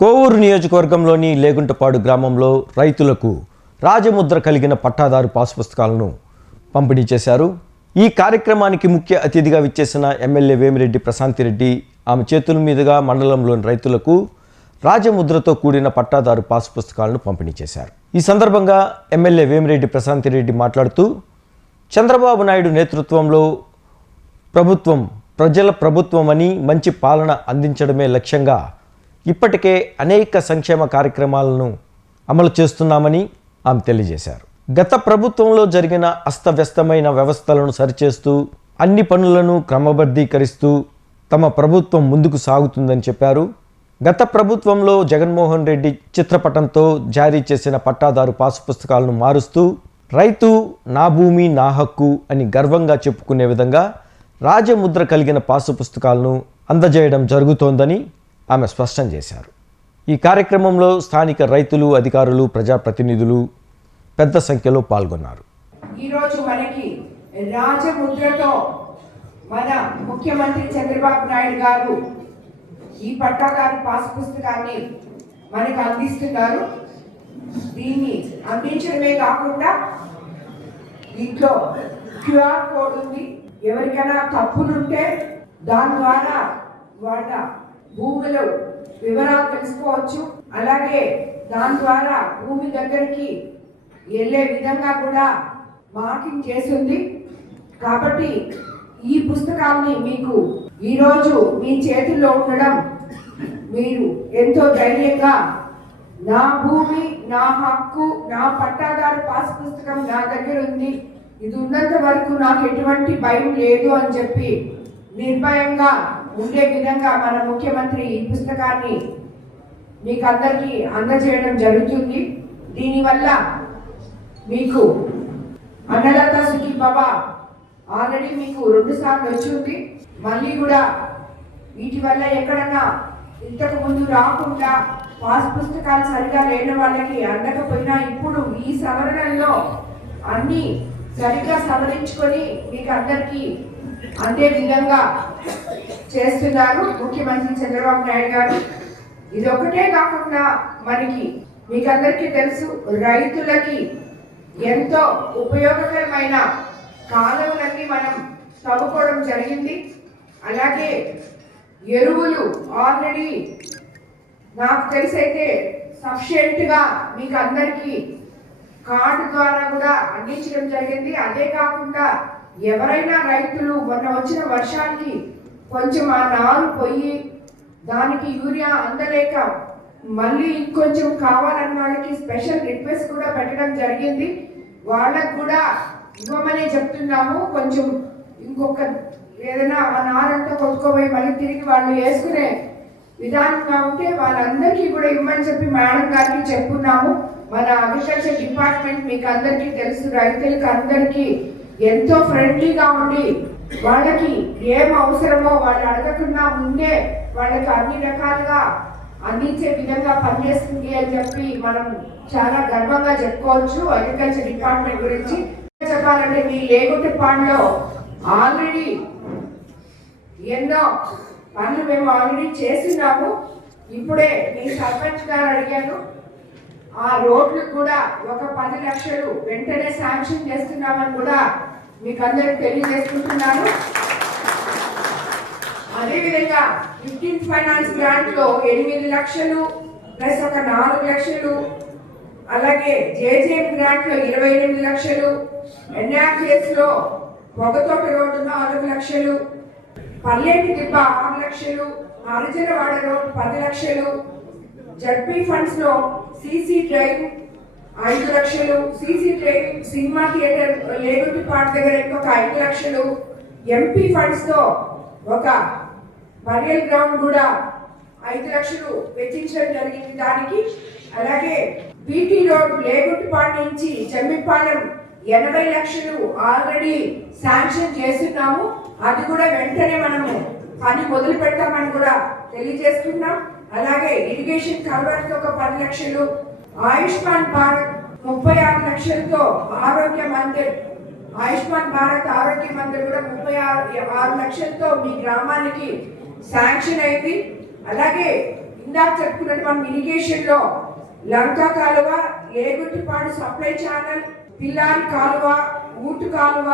కోవూరు నియోజకవర్గంలోని లేగుంటపాడు గ్రామంలో రైతులకు రాజముద్ర కలిగిన పట్టాదారు పాస్ పుస్తకాలను పంపిణీ చేశారు. ఈ కార్యక్రమానికి ముఖ్య అతిథిగా విచ్చేసిన ఎమ్మెల్యే వేమిరెడ్డి ప్రశాంతిరెడ్డి ఆమె చేతుల మీదుగా మండలంలోని రైతులకు రాజముద్రతో కూడిన పట్టాదారు పాస్ పుస్తకాలను పంపిణీ చేశారు. ఈ సందర్భంగా ఎమ్మెల్యే వేమిరెడ్డి ప్రశాంతిరెడ్డి మాట్లాడుతూ చంద్రబాబు నాయుడు నేతృత్వంలో ప్రభుత్వం ప్రజల ప్రభుత్వం అని మంచి పాలన అందించడమే లక్ష్యంగా ఇప్పటికే అనేక సంక్షేమ కార్యక్రమాలను అమలు చేస్తున్నామని ఆమె తెలియజేశారు. గత ప్రభుత్వంలో జరిగిన అస్తవ్యస్తమైన వ్యవస్థలను సరిచేస్తూ అన్ని పనులను క్రమబద్ధీకరిస్తూ తమ ప్రభుత్వం ముందుకు సాగుతుందని చెప్పారు. గత ప్రభుత్వంలో జగన్మోహన్ రెడ్డి చిత్రపటంతో జారీ చేసిన పట్టాదారు పాసు పుస్తకాలను మారుస్తూ రైతు నా భూమి నా హక్కు అని గర్వంగా చెప్పుకునే విధంగా రాజముద్ర కలిగిన పాసు పుస్తకాలను అందజేయడం జరుగుతోందని ఆమె స్పష్టం చేశారు. ఈ కార్యక్రమంలో స్థానిక రైతులు, అధికారులు, ప్రజాప్రతినిధులు పెద్ద సంఖ్యలో పాల్గొన్నారు. ఈరోజు మనకి రాజముద్రతో మన ముఖ్యమంత్రి చంద్రబాబు నాయుడు గారు ఈ పట్టాదారు పాస్ పుస్తకాన్ని మనకు అందిస్తున్నారు. దీన్ని అందించడమే కాకుండా దీంట్లో క్యూఆర్ కోడ్ ఉంది. ఎవరికైనా తప్పులుంటే దాని ద్వారా వాళ్ళ భూమిలో వివరాలు తెలుసుకోవచ్చు. అలాగే దాని ద్వారా భూమి దగ్గరికి వెళ్ళే విధంగా కూడా మార్కింగ్ చేసింది. కాబట్టి ఈ పుస్తకాన్ని మీకు ఈరోజు మీ చేతుల్లో ఉండడం మీరు ఎంతో ధైర్యంగా నా భూమి నా హక్కు నా పట్టాదారు పాస్ పుస్తకం నా దగ్గర ఉంది, ఇది ఉన్నంత వరకు నాకు ఎటువంటి భయం లేదు అని చెప్పి నిర్భయంగా ఉండే విధంగా మన ముఖ్యమంత్రి ఈ పుస్తకాన్ని మీకు అందరికీ అందజేయడం జరుగుతుంది. దీనివల్ల మీకు అన్నదాత సుఖీభవ ఆల్రెడీ మీకు 2 సార్లు వచ్చింది. మళ్ళీ కూడా వీటి వల్ల ఎక్కడన్నా ఇంతకు ముందు రాకుండా పాస్ పుస్తకాలు సరిగా లేని వాళ్ళకి అందకపోయినా ఇప్పుడు ఈ సవరణలో అన్ని సరిగ్గా సవరించుకొని మీకు అందరికీ అందే విధంగా చేస్తున్నారు ముఖ్యమంత్రి చంద్రబాబు నాయుడు గారు. ఇది ఒకటే కాకుండా మనకి మీకు అందరికీ తెలుసు, రైతులకి ఎంతో ఉపయోగకరమైన కాలువలన్నీ మనం తవ్వుకోవడం జరిగింది. అలాగే ఎరువులు ఆల్రెడీ నాకు తెలిసైతే సఫిషియెంట్గా మీకు అందరికీ కార్డు ద్వారా కూడా అందించడం జరిగింది. అదే కాకుండా ఎవరైనా రైతులు మొన్న వచ్చిన వర్షానికి కొంచెం ఆ నారు పోయి దానికి యూరియా అందలేక మళ్ళీ ఇంకొంచెం కావాలన్న వాళ్ళకి స్పెషల్ రిక్వెస్ట్ కూడా పెట్టడం జరిగింది. వాళ్ళకు కూడా ఇవ్వమనే చెప్తున్నాము. కొంచెం ఇంకొక ఏదైనా ఆ నారంతా కొట్టుకోపోయి మళ్ళీ తిరిగి వాళ్ళు వేసుకునే విధానంగా ఉంటే వాళ్ళందరికీ కూడా ఇవ్వమని చెప్పి మేడం గారికి చెప్పున్నాము. మన అగ్రికల్చర్ డిపార్ట్మెంట్ మీకు అందరికీ తెలుసు, రైతులకు అందరికీ ఎంతో ఫ్రెండ్లీగా ఉండి వాళ్ళకి ఏం అవసరమో వాళ్ళు అడగకుండా ముందే వాళ్ళకి అన్ని రకాలుగా అందించే విధంగా పనిచేస్తుంది అని చెప్పి మనం చాలా గర్వంగా చెప్పుకోవచ్చు అగ్రికల్చర్ డిపార్ట్మెంట్ గురించి. చెప్పాలంటే మీ లేగుంటపాడులో ఆల్రెడీ ఎన్నో పనులు మేము ఆల్రెడీ చేస్తున్నాము. ఇప్పుడే మీ సర్పంచ్ గారు అడిగాను, ఆ రోడ్లు కూడా ఒక 10 లక్షలు వెంటనే శాంక్షన్ చేస్తున్నామని కూడా మీకు అందరికి తెలియజేసుకుంటున్నాను. అదేవిధంగా 15 ఫైనాన్స్ గ్రాంట్ లో 8 లక్షలు ప్లస్ ఒక 4 లక్షలు, అలాగే జేజేఎం గ్రాంట్ లో 28 లక్షలు, ఎన్ఆర్జీఎస్ లో పొగతోట రోడ్డు 4 లక్షలు, పల్లెటి దిబ్బ 6 లక్షలు, హరిజనవాడ రోడ్ 10 లక్షలు, జడ్పీ ఫండ్స్ లో సీసీ డ్రైవ్ 5 లక్షలు, CC drive cinema theatre Leguntapadu దగ్గర ఇంకొక 5 లక్షలు, ఎంపీ ఫండ్స్ తో ఒక బరియల్ గ్రౌండ్ కూడా 5 లక్షలు వెచ్చించడం జరిగింది దానికి. అలాగే బీటీ రోడ్ లేగుంటపాడు నుంచి జమ్మిపాలెం 80 లక్షలు ఆల్రెడీ శాంక్షన్ చేస్తున్నాము. అది కూడా వెంటనే మనము పని మొదలు పెడతామని కూడా తెలియజేస్తున్నాం. అలాగే ఇరిగేషన్ కల్వర్ట్ ఒక 10 లక్షలు, ఆయుష్మాన్ భారత్ 36 లక్షలతో ఆరోగ్య మందిర్ ఆయుష్మాన్ భారత్ ఆరోగ్య మందిర్ కూడా 36 లక్షలతో మీ గ్రామానికి శాంక్షన్ అయింది. అలాగే ఇందాక చెప్పుకున్నట్టు మనం ఇరిగేషన్ లో లంక కాలువ, లేగుట్టిపాడు సప్లై ఛానల్, పిల్లారి కాలువ, ఊటు కాలువ,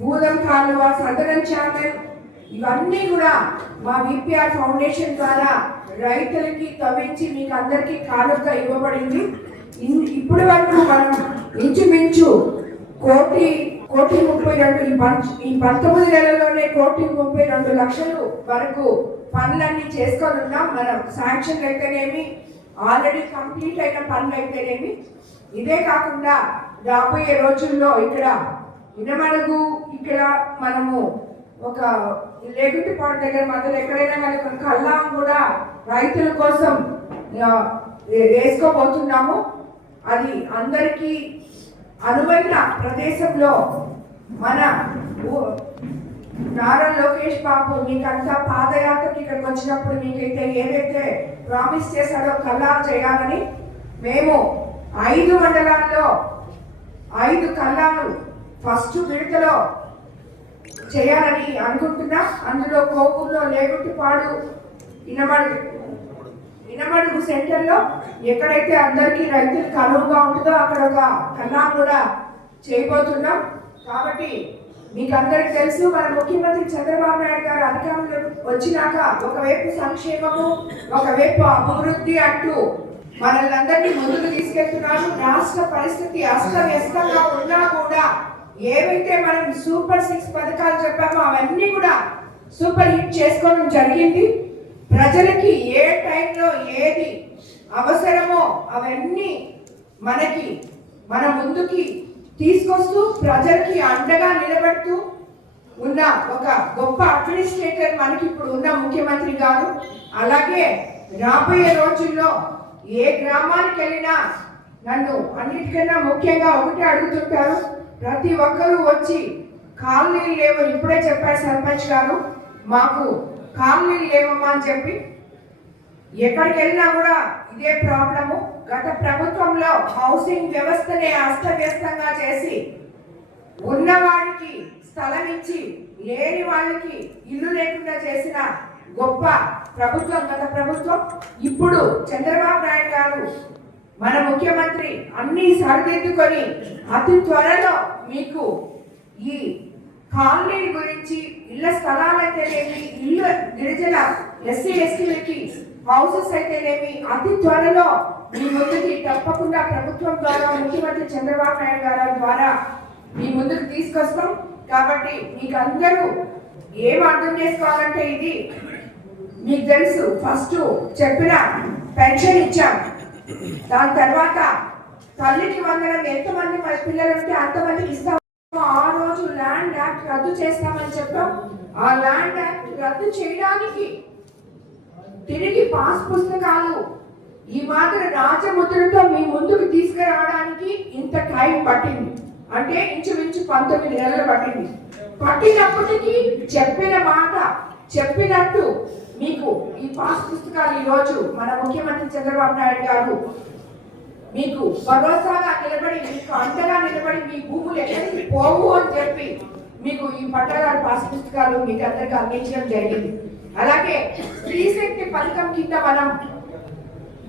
భూదం కాలువ, సదరం ఛానల్, ఇవన్నీ కూడా మా విపిఆర్ ఫౌండేషన్ ద్వారా రైతులకి తవ్వించి మీకు అందరికీ కానుకగా ఇవ్వబడింది. ఇప్పటి వరకు మనం ఇంచుమించు కోటి 32 ఈ 19 నెలల్లోనే 1,32,00,000 వరకు పనులన్నీ చేసుకొని ఉన్నాం. మనం శాంక్షన్ అయితేనేమి, ఆల్రెడీ కంప్లీట్ అయిన పనులు అయితేనేమి. ఇదే కాకుండా రాబోయే రోజుల్లో ఇక్కడ ఇనమడుగు, ఇక్కడ మనము ఒక లేగుట్టిపాడు దగ్గర మధ్యలో ఎక్కడైనా మనకు కల్లాం కూడా రైతుల కోసం వేసుకోబోతున్నాము. అది అందరికీ అనువైన ప్రదేశంలో మన నారా లోకేష్ బాబు మీకంతా పాదయాత్రకి ఇక్కడికి వచ్చినప్పుడు మీకైతే ఏదైతే ప్రామిస్ చేశాడో కల్లా చేయాలని, మేము 5 మండలాల్లో 5 కల్లాలు ఫస్ట్ విడతలో చేయాలని అనుకుంటున్నాం. అందులో కోవూరులో, లేగుట్టిపాడు, ఇనమడుగు సెంటర్లో ఎక్కడైతే అందరికీ రైతులకు అనువుగా ఉంటుందో అక్కడ ఒక కల్లా కూడా చేయబోతున్నాం. కాబట్టి మీకు అందరికి తెలుసు, మన ముఖ్యమంత్రి చంద్రబాబు నాయుడు గారు అధికారంలో వచ్చినాక ఒకవైపు సంక్షేమము, ఒకవైపు అభివృద్ధి అంటూ మనల్ని అందరినీ ముందుకు తీసుకెళ్తున్నారు. రాష్ట్ర పరిస్థితి అస్తవ్యస్తంగా ఉన్నా కూడా ఏవైతే మనం సూపర్ 6 పథకాలు చెప్పామో అవన్నీ కూడా సూపర్ హిట్ చేసుకోవడం జరిగింది. ప్రజలకి ఏ టైంలో ఏది అవసరమో అవన్నీ మన ముందుకి తీసుకొస్తూ ప్రజలకి అండగా నిలబడుతూ ఉన్న ఒక గొప్ప అడ్మినిస్ట్రేటర్ మనకి ఇప్పుడు ఉన్న ముఖ్యమంత్రి గారు. అలాగే రాబోయే రోజుల్లో ఏ గ్రామానికి వెళ్ళినా నన్ను అన్నిటికన్నా ముఖ్యంగా ఒకటే అడుగుతుంటారు, ప్రతి ఒక్కరూ వచ్చి కాలనీలు లేవు, ఇప్పుడే చెప్పారు సర్పంచ్ గారు, మాకు కాలనీలు లేవమ్మా అని చెప్పి. ఎక్కడికి వెళ్ళినా కూడా ఇదే ప్రాబ్లము. గత ప్రభుత్వంలో హౌసింగ్ వ్యవస్థనే అస్తవ్యస్తంగా చేసి ఉన్నవాడికి స్థలం ఇచ్చి లేని వాళ్ళకి ఇల్లు లేకుండా చేసిన గొప్ప ప్రభుత్వం గత ప్రభుత్వం. ఇప్పుడు చంద్రబాబు నాయుడు గారు మన ముఖ్యమంత్రి అన్ని సరిదిద్దుకొని అతి త్వరలో మీకు ఈ కాలనీ గురించి, ఇళ్ల స్థలాలైతేనేమి, ఇల్లు గిరిజన ఎస్సీ ఎస్టీలకి హౌసెస్ అయితేనేమి అతి త్వరలో మీ ముందుకి తప్పకుండా ప్రభుత్వం ద్వారా, ముఖ్యమంత్రి చంద్రబాబు నాయుడు గారి ద్వారా మీ ముందుకు తీసుకొస్తాం. కాబట్టి మీకు అందరూ ఏం అర్థం చేసుకోవాలంటే, ఇది మీకు తెలుసు, ఫస్ట్ చెప్పిన పెన్షన్ ఇచ్చాం, దాని తర్వాత తల్లికి వందనం ఎంతమంది మన పిల్లలు ఉంటే అంతమందికి ఇస్తాం. ఆ రోజు ల్యాండ్ యాక్ట్ రద్దు చేస్తామని చెప్పాం. ఆ ల్యాండ్ యాక్ట్ రద్దు చేయడానికి తిరిగి పాస్ పుస్తకాలు ఈ మాత్రం రాజముద్రతో మీ ముందుకు తీసుకురావడానికి ఇంత టైం పట్టింది. అంటే ఇంచుమించు 19 నెలలు పట్టింది. పట్టినప్పటికీ చెప్పిన మాట చెప్పినట్టు మీకు ఈ పాస్ పుస్తకాలు ఈ రోజు మన ముఖ్యమంత్రి చంద్రబాబు నాయుడు గారు మీకు భరోసాగా నిలబడి, మీకు అంతగా నిలబడి, మీ భూములు ఎక్కడికి పోవు అని చెప్పి మీకు ఈ పట్టాదారు పాస్ పుస్తకాలు మీకు అందరికీ అందించడం జరిగింది. అలాగే స్త్రీ శక్తి పథకం కింద మనం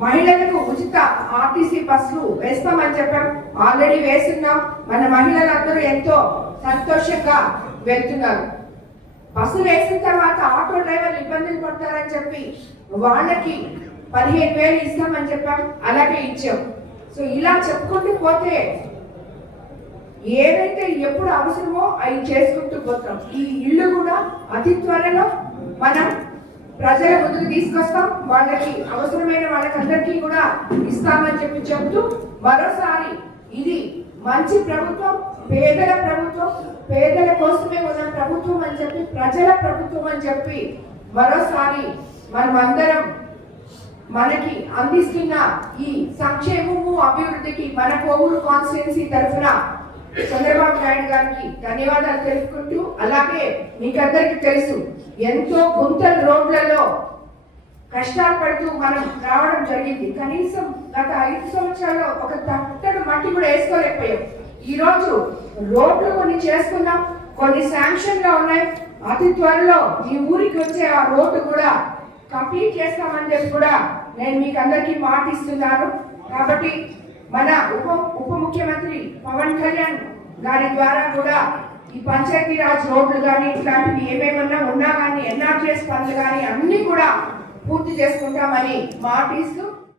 మహిళలకు ఉచిత ఆర్టీసీ బస్సులు వేస్తామని చెప్పాం. ఆల్రెడీ వేస్తున్నాం. మన మహిళలందరూ ఎంతో సంతోషంగా వెళ్తున్నారు. బస్సులు వేసిన తర్వాత ఆటో డ్రైవర్లు ఇబ్బందులు పడతారని చెప్పి వాళ్ళకి 15,000 ఇస్తామని చెప్పాం. అలాగే ఇచ్చాం. సో ఇలా చెప్పుకుంటూ పోతే ఏదైతే ఎప్పుడు అవసరమో అవి చేసుకుంటూ పోతాం. ఈ ఇల్లు కూడా అతి త్వరలో మనం ప్రజల ముందుకు తీసుకొస్తాం. వాళ్ళకి అవసరమైన వాళ్ళకందరికీ కూడా ఇస్తామని చెప్పి చెబుతూ, మరోసారి ఇది మంచి ప్రభుత్వం, పేదల ప్రభుత్వం, పేదల కోసమే ఉన్న ప్రభుత్వం అని చెప్పి, ప్రజల ప్రభుత్వం అని చెప్పి మరోసారి మనం అందరం మనకి అందిస్తున్న ఈ సంక్షేమము అభివృద్ధికి మన కోవూరు కాన్స్టిట్యున్సీ తరఫున చంద్రబాబు నాయుడు గారికి ధన్యవాదాలు తెలుపుకుంటూ, అలాగే మీకందరికీ తెలుసు ఎంతో గుంతల రోడ్లలో కష్టాలు పడుతూ మనం రావడం జరిగింది. కనీసం గత 5 సంవత్సరాల్లో ఒక తట్టడు మట్టి కూడా వేసుకోలేకపోయాం. ఈరోజు రోడ్లు కొన్ని చేసుకున్నాం, కొన్ని శాంక్షన్ లో ఉన్నాయి. అతి త్వరలో ఈ ఊరికి వచ్చే ఆ రోడ్డు కూడా కంప్లీట్ చేస్తామని చెప్పి కూడా నేను మీకు అందరికీ మాట ఇస్తున్నాను. కాబట్టి మన ఉప ముఖ్యమంత్రి పవన్ కళ్యాణ్ గారి ద్వారా కూడా ఈ పంచాయతీరాజ్ రోడ్లు కానీ ఇట్లాంటివి ఏమేమన్నా ఉన్నా కానీ ఎన్ఆర్జీఎస్ పనులు కానీ అన్నీ కూడా పూర్తి చేసుకుంటామని మాట ఇస్తూ